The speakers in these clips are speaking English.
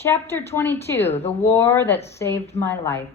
Chapter 22, The War That Saved My Life.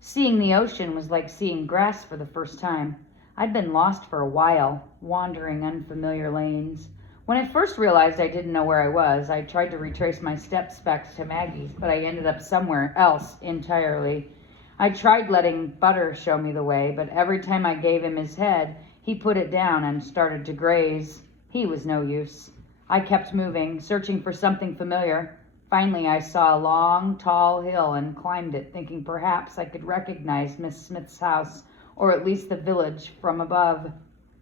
Seeing the ocean was like seeing grass for the first time. I'd been lost for a while, wandering unfamiliar lanes. When I first realized I didn't know where I was, I tried to retrace my steps back to Maggie's, but I ended up somewhere else entirely. I tried letting Butter show me the way, but every time I gave him his head, he put it down and started to graze. He was no use. I kept moving, searching for something familiar. Finally, I saw a long, tall hill and climbed it, thinking perhaps I could recognize Miss Smith's house, or at least the village, from above.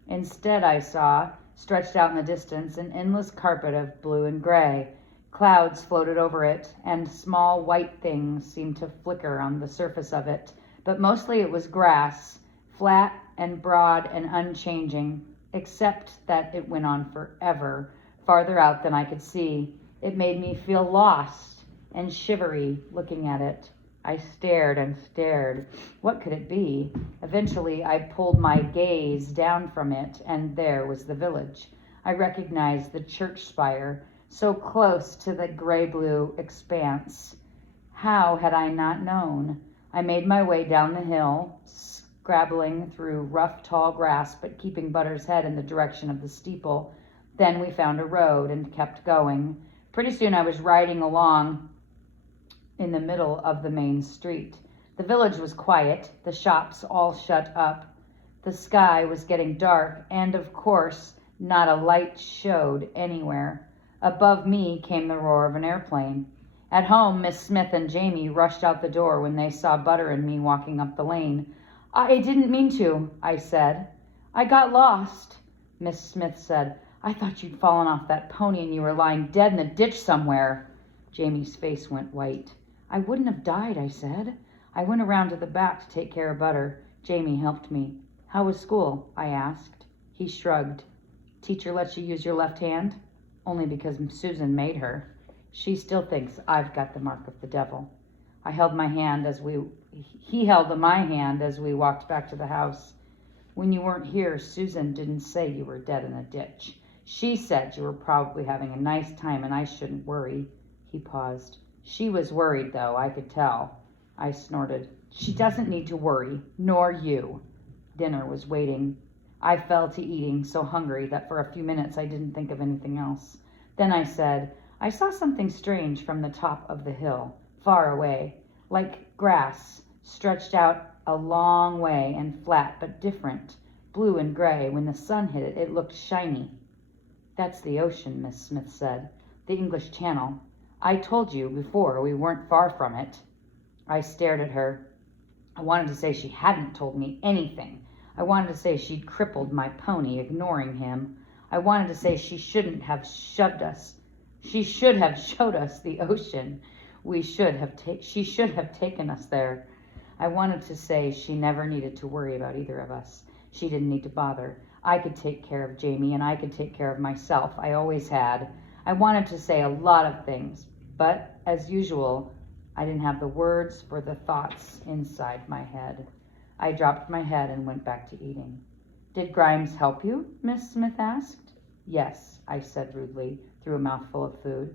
Instead, I saw, stretched out in the distance, an endless carpet of blue and gray. Clouds floated over it, and small white things seemed to flicker on the surface of it, but mostly it was grass, flat and broad and unchanging, except that it went on forever, farther out than I could see. It made me feel lost and shivery looking at it. I stared and stared. What could it be? Eventually, I pulled my gaze down from it, and there was the village. I recognized the church spire, so close to the gray-blue expanse. How had I not known? I made my way down the hill, scrabbling through rough, tall grass, but keeping Butter's head in the direction of the steeple. Then we found a road and kept going. Pretty soon I was riding along in the middle of the main street. The village was quiet, the shops all shut up. The sky was getting dark, and of course, not a light showed anywhere. Above me came the roar of an airplane. At home, Miss Smith and Jamie rushed out the door when they saw Butter and me walking up the lane. "I didn't mean to," I said. "I got lost," Miss Smith said. "I thought you'd fallen off that pony and you were lying dead in the ditch somewhere." Jamie's face went white. "I wouldn't have died," I said. "I went around to the back to take care of Butter. Jamie helped me." "How was school?" I asked. He shrugged. "Teacher lets you use your left hand?" "Only because Susan made her. She still thinks I've got the mark of the devil." He held my hand as we walked back to the house. "When you weren't here, Susan didn't say you were dead in a ditch. She said you were probably having a nice time and I shouldn't worry." He paused. "She was worried, though, I could tell." I snorted. "She doesn't need to worry, nor you." Dinner was waiting. I fell to eating, so hungry that for a few minutes I didn't think of anything else. Then I said, "I saw something strange from the top of the hill, far away, like grass, stretched out a long way and flat, but different, blue and gray. When the sun hit it, it looked shiny." "That's the ocean," Miss Smith said. "The English Channel. I told you before we weren't far from it." I stared at her. I wanted to say she hadn't told me anything. I wanted to say she'd crippled my pony, ignoring him. I wanted to say she shouldn't have shoved us. She should have showed us the ocean. She should have taken us there. I wanted to say she never needed to worry about either of us. She didn't need to bother. I could take care of Jamie, and I could take care of myself. I always had. I wanted to say a lot of things, but as usual, I didn't have the words for the thoughts inside my head. I dropped my head and went back to eating. "Did Grimes help you?" Miss Smith asked. "Yes," I said rudely, through a mouthful of food.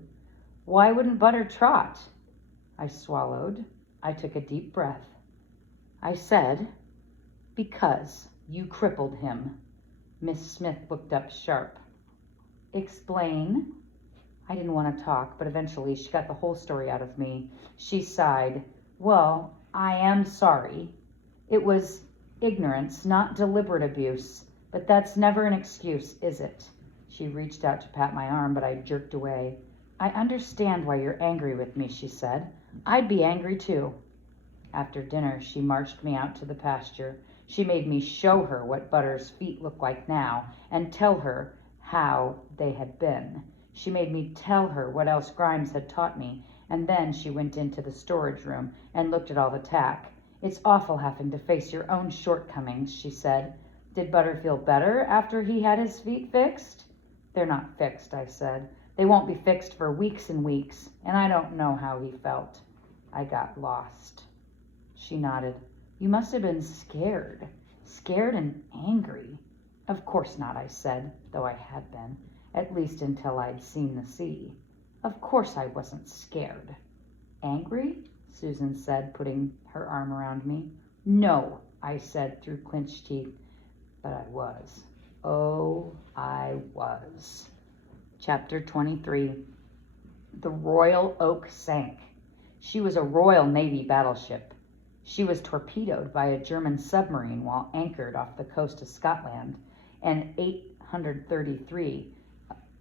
"Why wouldn't Butter trot?" I swallowed. I took a deep breath. I said, "Because you crippled him." Miss Smith looked up sharp. "Explain?" I didn't want to talk, but eventually she got the whole story out of me. She sighed. "Well, I am sorry. It was ignorance, not deliberate abuse. But that's never an excuse, is it?" She reached out to pat my arm, but I jerked away. "I understand why you're angry with me," she said. "I'd be angry too." After dinner, she marched me out to the pasture. She made me show her what Butter's feet looked like now and tell her how they had been. She made me tell her what else Grimes had taught me, and then she went into the storage room and looked at all the tack. "It's awful having to face your own shortcomings," she said. "Did Butter feel better after he had his feet fixed?" "They're not fixed," I said. "They won't be fixed for weeks and weeks, and I don't know how he felt." I got lost. She nodded. "You must have been scared. Scared and angry." "Of course not," I said, though I had been. At least until I'd seen the sea. Of course I wasn't scared. Angry? Susan said, putting her arm around me. No, I said through clenched teeth, but I was. Oh, I was. Chapter 23. The Royal Oak sank. She was a Royal Navy battleship. She was torpedoed by a German submarine while anchored off the coast of Scotland, and 833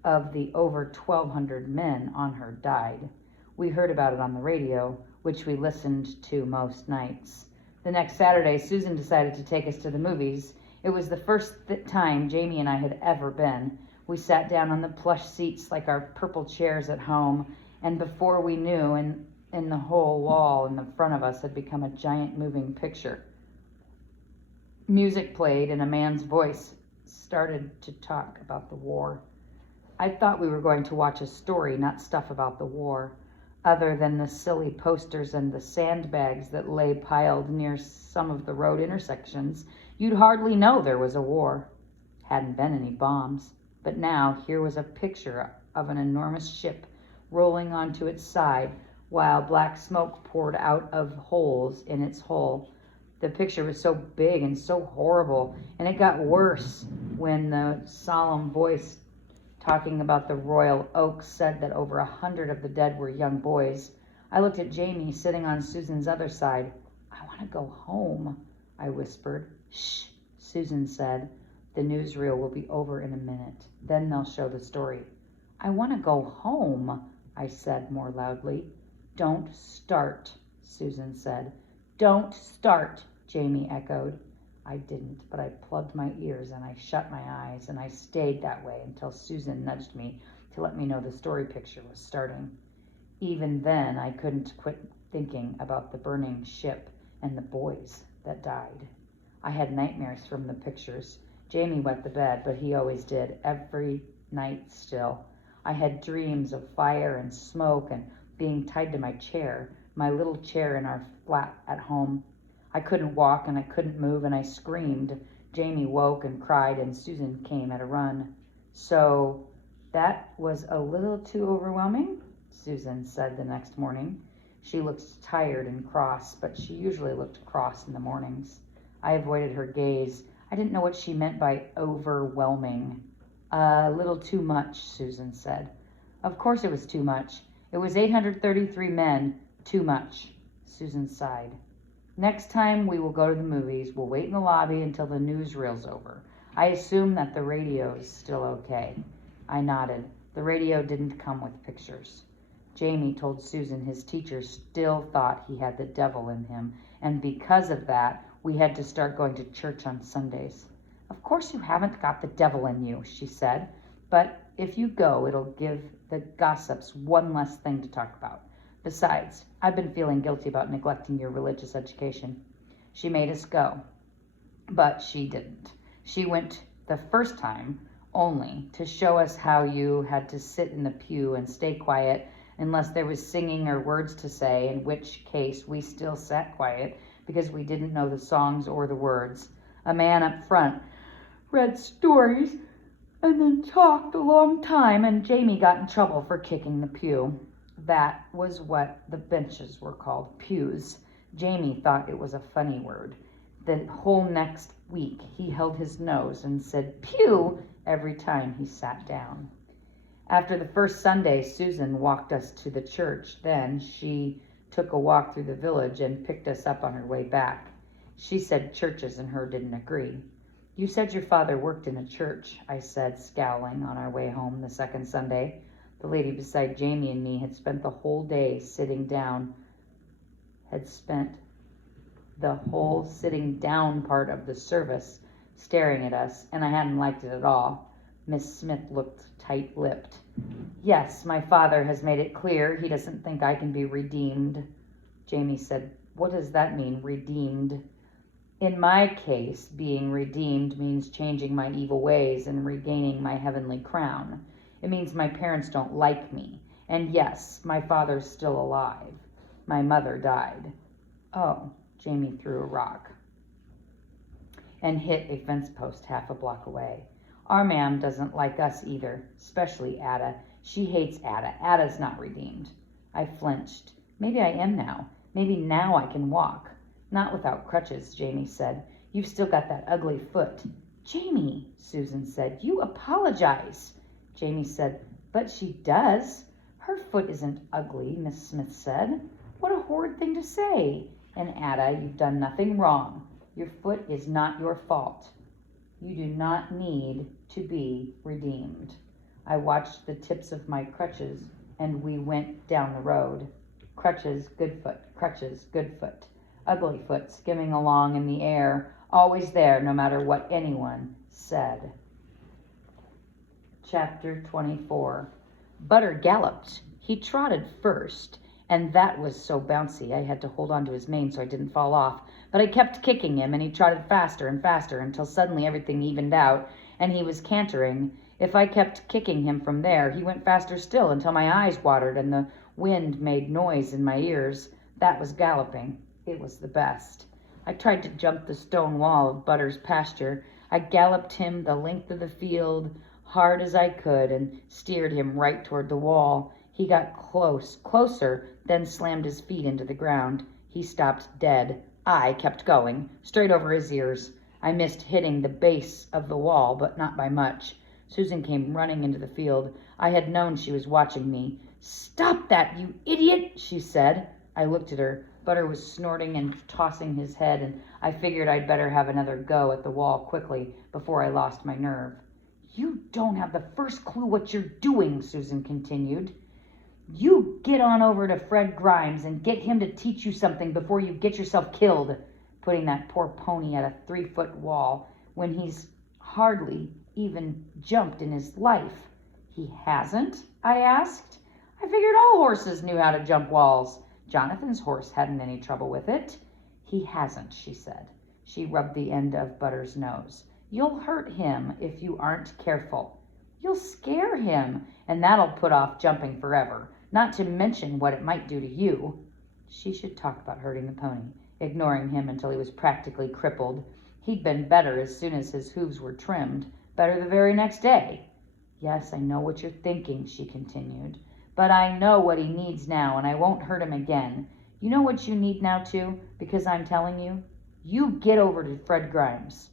of the over 1,200 men on her died. We heard about it on the radio, which we listened to most nights. The next Saturday, Susan decided to take us to the movies. It was the first time Jamie and I had ever been. We sat down on the plush seats like our purple chairs at home, and before we knew, in the whole wall in the front of us had become a giant moving picture. Music played, and a man's voice started to talk about the war. I thought we were going to watch a story, not stuff about the war. Other than the silly posters and the sandbags that lay piled near some of the road intersections, you'd hardly know there was a war. Hadn't been any bombs. But now here was a picture of an enormous ship rolling onto its side while black smoke poured out of holes in its hull. The picture was so big and so horrible, and it got worse when the solemn voice talking about the Royal Oak said that over 100 of the dead were young boys. I looked at Jamie sitting on Susan's other side. I want to go home, I whispered. Shh, Susan said. The newsreel will be over in a minute. Then they'll show the story. I want to go home, I said more loudly. Don't start, Susan said. Don't start, Jamie echoed. I didn't, but I plugged my ears and I shut my eyes, and I stayed that way until Susan nudged me to let me know the story picture was starting. Even then, I couldn't quit thinking about the burning ship and the boys that died. I had nightmares from the pictures. Jamie wet the bed, but he always did, every night still. I had dreams of fire and smoke and being tied to my chair, my little chair in our flat at home. I couldn't walk and I couldn't move, and I screamed. Jamie woke and cried, and Susan came at a run. So that was a little too overwhelming, Susan said the next morning. She looked tired and cross, but she usually looked cross in the mornings. I avoided her gaze. I didn't know what she meant by overwhelming. A little too much, Susan said. Of course it was too much. It was 833 men, too much. Susan sighed. Next time we will go to the movies. We'll wait in the lobby until the newsreel's over. I assume that the radio's still okay. I nodded. The radio didn't come with pictures. Jamie told Susan his teacher still thought he had the devil in him, and because of that, we had to start going to church on Sundays. Of course you haven't got the devil in you, she said, but if you go, it'll give the gossips one less thing to talk about. Besides, I've been feeling guilty about neglecting your religious education. She made us go, but she didn't. She went the first time only to show us how you had to sit in the pew and stay quiet unless there was singing or words to say, in which case we still sat quiet because we didn't know the songs or the words. A man up front read stories and then talked a long time, and Jamie got in trouble for kicking the pew. That was what the benches were called, pews. Jamie thought it was a funny word. The whole next week he held his nose and said pew every time he sat down. After the first Sunday, Susan walked us to the church. Then she took a walk through the village and picked us up on her way back. She said churches and her didn't agree. You said your father worked in a church, I said, scowling on our way home the second Sunday. The lady beside Jamie and me had spent the whole day sitting down, part of the service staring at us, and I hadn't liked it at all. Miss Smith looked tight-lipped. Yes, my father has made it clear he doesn't think I can be redeemed. Jamie said, what does that mean, redeemed? In my case, being redeemed means changing my evil ways and regaining my heavenly crown. It means my parents don't like me. And yes, my father's still alive. My mother died. Oh, Jamie threw a rock and hit a fence post half a block away. Our ma'am doesn't like us either, especially Ada. She hates Ada. Ada's not redeemed. I flinched. Maybe I am now. Maybe now I can walk. Not without crutches, Jamie said. You've still got that ugly foot. Jamie, Susan said, you apologize. Jamie said, but she does. Her foot isn't ugly, Miss Smith said. What a horrid thing to say. And Ada, you've done nothing wrong. Your foot is not your fault. You do not need to be redeemed. I watched the tips of my crutches, and we went down the road. Crutches, good foot. Crutches, good foot. Ugly foot skimming along in the air, always there no matter what anyone said. Chapter 24. Butter galloped. He trotted first, and that was so bouncy I had to hold on to his mane so I didn't fall off. But I kept kicking him, and he trotted faster and faster until suddenly everything evened out, and he was cantering. If I kept kicking him from there, he went faster still until my eyes watered and the wind made noise in my ears. That was galloping. It was the best. I tried to jump the stone wall of Butter's pasture. I galloped him the length of the field hard as I could and steered him right toward the wall. He got closer, then slammed his feet into the ground. He stopped dead. I kept going, straight over his ears. I missed hitting the base of the wall, but not by much. Susan came running into the field. I had known she was watching me. Stop that, you idiot, she said. I looked at her. Butter was snorting and tossing his head, and I figured I'd better have another go at the wall quickly before I lost my nerve. You don't have the first clue what you're doing, Susan continued. You get on over to Fred Grimes and get him to teach you something before you get yourself killed, putting that poor pony at a 3-foot wall when he's hardly even jumped in his life. He hasn't? I asked. I figured all horses knew how to jump walls. Jonathan's horse hadn't any trouble with it. He hasn't, she said. She rubbed the end of Butter's nose. You'll hurt him if you aren't careful. You'll scare him, and that'll put off jumping forever, not to mention what it might do to you. She should talk about hurting the pony, ignoring him until he was practically crippled. He'd been better as soon as his hooves were trimmed, better the very next day. Yes, I know what you're thinking, she continued. But I know what he needs now, and I won't hurt him again. You know what you need now, too, because I'm telling you? You get over to Fred Grimes.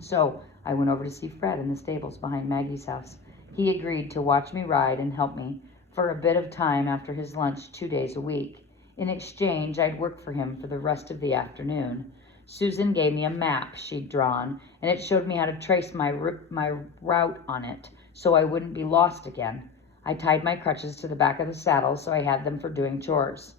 So I went over to see Fred in the stables behind Maggie's house. He agreed to watch me ride and help me for a bit of time after his lunch 2 days a week. In exchange, I'd work for him for the rest of the afternoon. Susan gave me a map she'd drawn, and it showed me how to trace my route on it so I wouldn't be lost again. I tied my crutches to the back of the saddle so I had them for doing chores.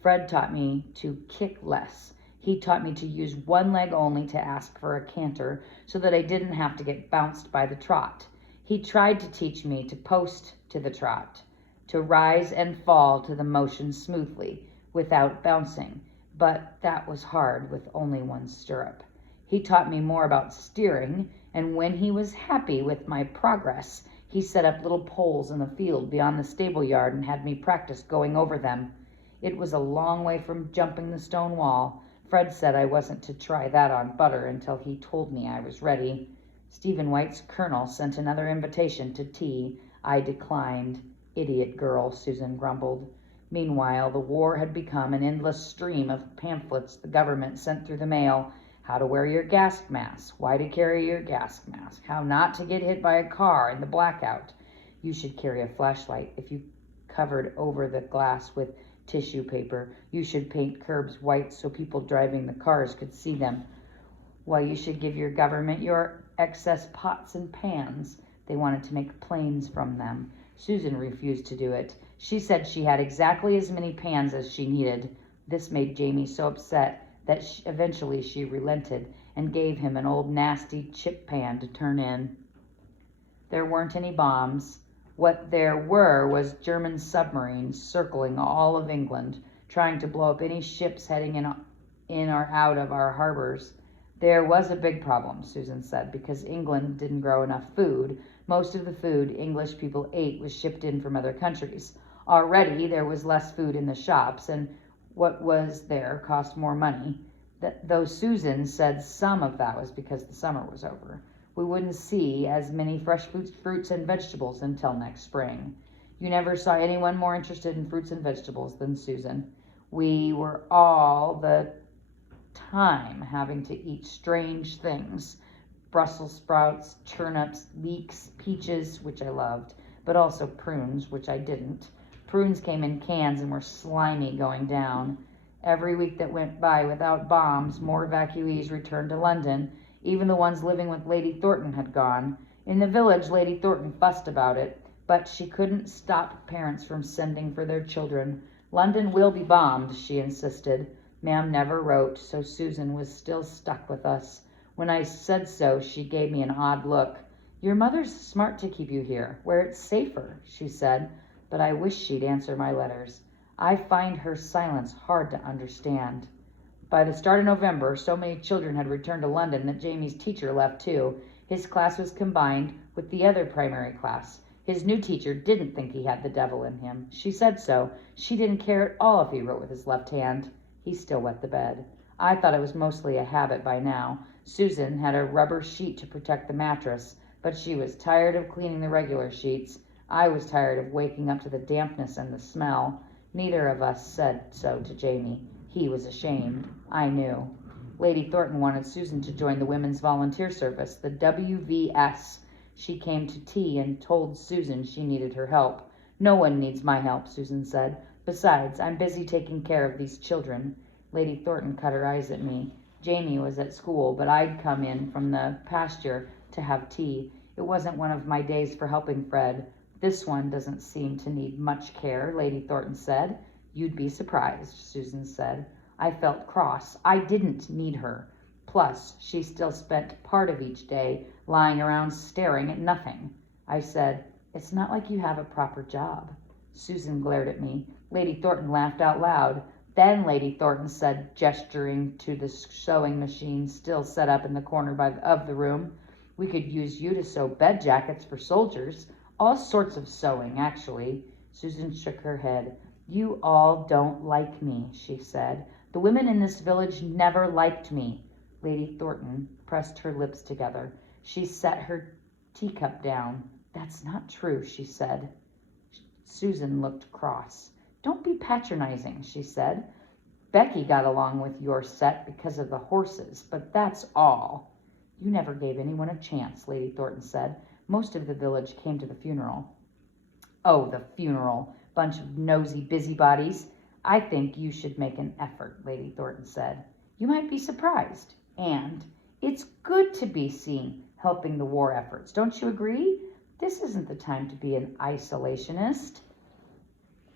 Fred taught me to kick less. He taught me to use one leg only to ask for a canter so that I didn't have to get bounced by the trot. He tried to teach me to post to the trot, to rise and fall to the motion smoothly without bouncing, but that was hard with only one stirrup. He taught me more about steering, and when he was happy with my progress, he set up little poles in the field beyond the stable yard and had me practice going over them. It was a long way from jumping the stone wall. Fred said I wasn't to try that on Butter until he told me I was ready. Stephen White's colonel sent another invitation to tea. I declined. Idiot girl, Susan grumbled. Meanwhile, the war had become an endless stream of pamphlets the government sent through the mail. How to wear your gas mask, why to carry your gas mask, how not to get hit by a car in the blackout. You should carry a flashlight if you covered over the glass with tissue paper. You should paint curbs white so people driving the cars could see them. Why, you should give your government your excess pots and pans. They wanted to make planes from them. Susan refused to do it. She said she had exactly as many pans as she needed. This made Jamie so upset that eventually she relented and gave him an old nasty chip pan to turn in. There weren't any bombs. What there were was German submarines circling all of England, trying to blow up any ships heading in or out of our harbors. There was a big problem, Susan said, because England didn't grow enough food. Most of the food English people ate was shipped in from other countries. Already there was less food in the shops, and what was there cost more money. Though Susan said some of that was because the summer was over. We wouldn't see as many fresh fruits and vegetables until next spring. You never saw anyone more interested in fruits and vegetables than Susan. We were all the time having to eat strange things. Brussels sprouts, turnips, leeks, peaches, which I loved, but also prunes, which I didn't. Prunes came in cans and were slimy going down. Every week that went by without bombs, more evacuees returned to London. Even the ones living with Lady Thornton had gone. In the village, Lady Thornton fussed about it, but she couldn't stop parents from sending for their children. London will be bombed, she insisted. Ma'am never wrote, so Susan was still stuck with us. When I said so, she gave me an odd look. Your mother's smart to keep you here, where it's safer, she said, but I wish she'd answer my letters. I find her silence hard to understand. By the start of November, so many children had returned to London that Jamie's teacher left too. His class was combined with the other primary class. His new teacher didn't think he had the devil in him. She said so. She didn't care at all if he wrote with his left hand. He still wet the bed. I thought it was mostly a habit by now. Susan had a rubber sheet to protect the mattress, but she was tired of cleaning the regular sheets. I was tired of waking up to the dampness and the smell. Neither of us said so to Jamie. He was ashamed. I knew. Lady Thornton wanted Susan to join the Women's Volunteer Service, the WVS. She came to tea and told Susan she needed her help. No one needs my help, Susan said. Besides, I'm busy taking care of these children. Lady Thornton cut her eyes at me. Jamie was at school, but I'd come in from the pasture to have tea. It wasn't one of my days for helping Fred. This one doesn't seem to need much care, Lady Thornton said. You'd be surprised, Susan said. I felt cross. I didn't need her. Plus, she still spent part of each day lying around staring at nothing. I said, It's not like you have a proper job. Susan glared at me. Lady Thornton laughed out loud. Then Lady Thornton said, gesturing to the sewing machine still set up in the corner of the room, We could use you to sew bed jackets for soldiers. All sorts of sewing, actually. Susan shook her head. You all don't like me, she said. The women in this village never liked me. Lady Thornton pressed her lips together. She set her teacup down. That's not true, she said. Susan looked cross. Don't be patronizing, she said. Becky got along with your set because of the horses, but that's all. You never gave anyone a chance, Lady Thornton said. Most of the village came to the funeral. Oh, the funeral. Bunch of nosy busybodies. I think you should make an effort, Lady Thornton said. You might be surprised. And it's good to be seen helping the war efforts. Don't you agree? This isn't the time to be an isolationist.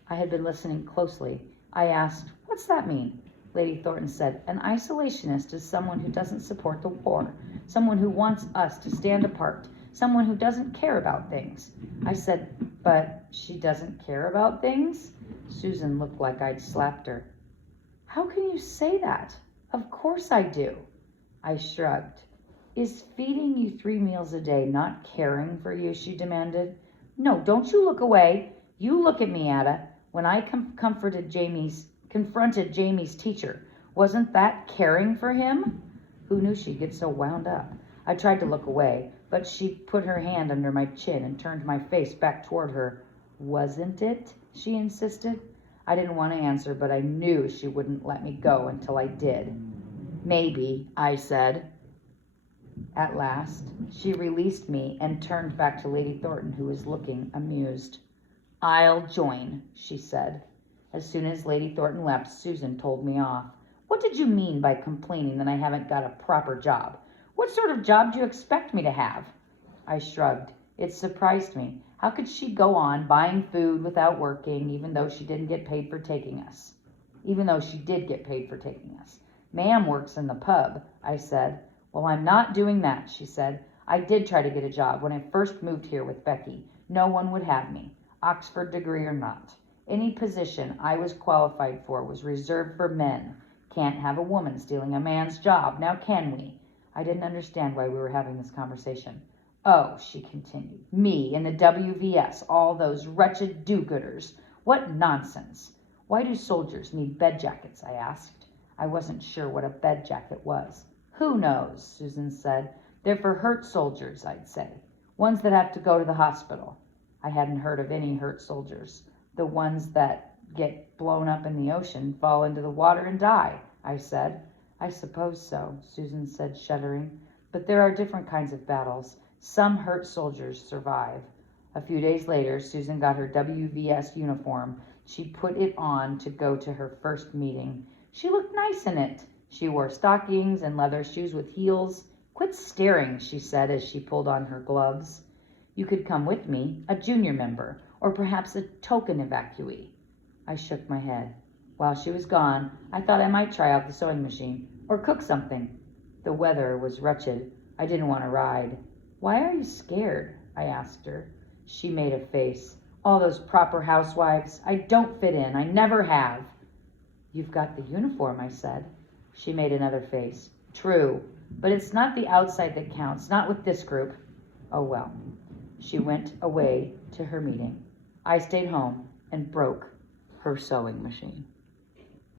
I had been listening closely. I asked, What's that mean? Lady Thornton said, An isolationist is someone who doesn't support the war, someone who wants us to stand apart, someone who doesn't care about things. I said, But she doesn't care about things? Susan looked like I'd slapped her. How can you say that? Of course I do. I shrugged. Is feeding you 3 meals a day not caring for you? She demanded. No, don't you look away. You look at me, Ada. When I confronted Jamie's teacher, wasn't that caring for him? Who knew she'd get so wound up? I tried to look away, but she put her hand under my chin and turned my face back toward her. Wasn't it? She insisted. I didn't want to answer, but I knew she wouldn't let me go until I did. Maybe, I said. At last, she released me and turned back to Lady Thornton, who was looking amused. I'll join, she said. As soon as Lady Thornton left, Susan told me off. What did you mean by complaining that I haven't got a proper job? What sort of job do you expect me to have? I shrugged. It surprised me. How could she go on buying food without working, even though she didn't get paid for taking us? Even though she did get paid for taking us. Ma'am works in the pub, I said. Well, I'm not doing that, she said. I did try to get a job when I first moved here with Becky. No one would have me, Oxford degree or not. Any position I was qualified for was reserved for men. Can't have a woman stealing a man's job, now can we? I didn't understand why we were having this conversation. Oh, she continued, me in the WVS, all those wretched do-gooders. What nonsense. Why do soldiers need bed jackets, I asked. I wasn't sure what a bed jacket was. Who knows, Susan said. They're for hurt soldiers, I'd say. Ones that have to go to the hospital. I hadn't heard of any hurt soldiers. The ones that get blown up in the ocean, fall into the water and die, I said. I suppose so, Susan said, shuddering. But there are different kinds of battles. Some hurt soldiers survive. A few days later, Susan got her WVS uniform. She put it on to go to her first meeting. She looked nice in it. She wore stockings and leather shoes with heels. Quit staring, she said as she pulled on her gloves. You could come with me, a junior member, or perhaps a token evacuee. I shook my head. While she was gone, I thought I might try out the sewing machine, or cook something. The weather was wretched. I didn't want to ride. Why are you scared? I asked her. She made a face. All those proper housewives. I don't fit in. I never have. You've got the uniform, I said. She made another face. True, but it's not the outside that counts, not with this group. Oh well. She went away to her meeting. I stayed home and broke her sewing machine.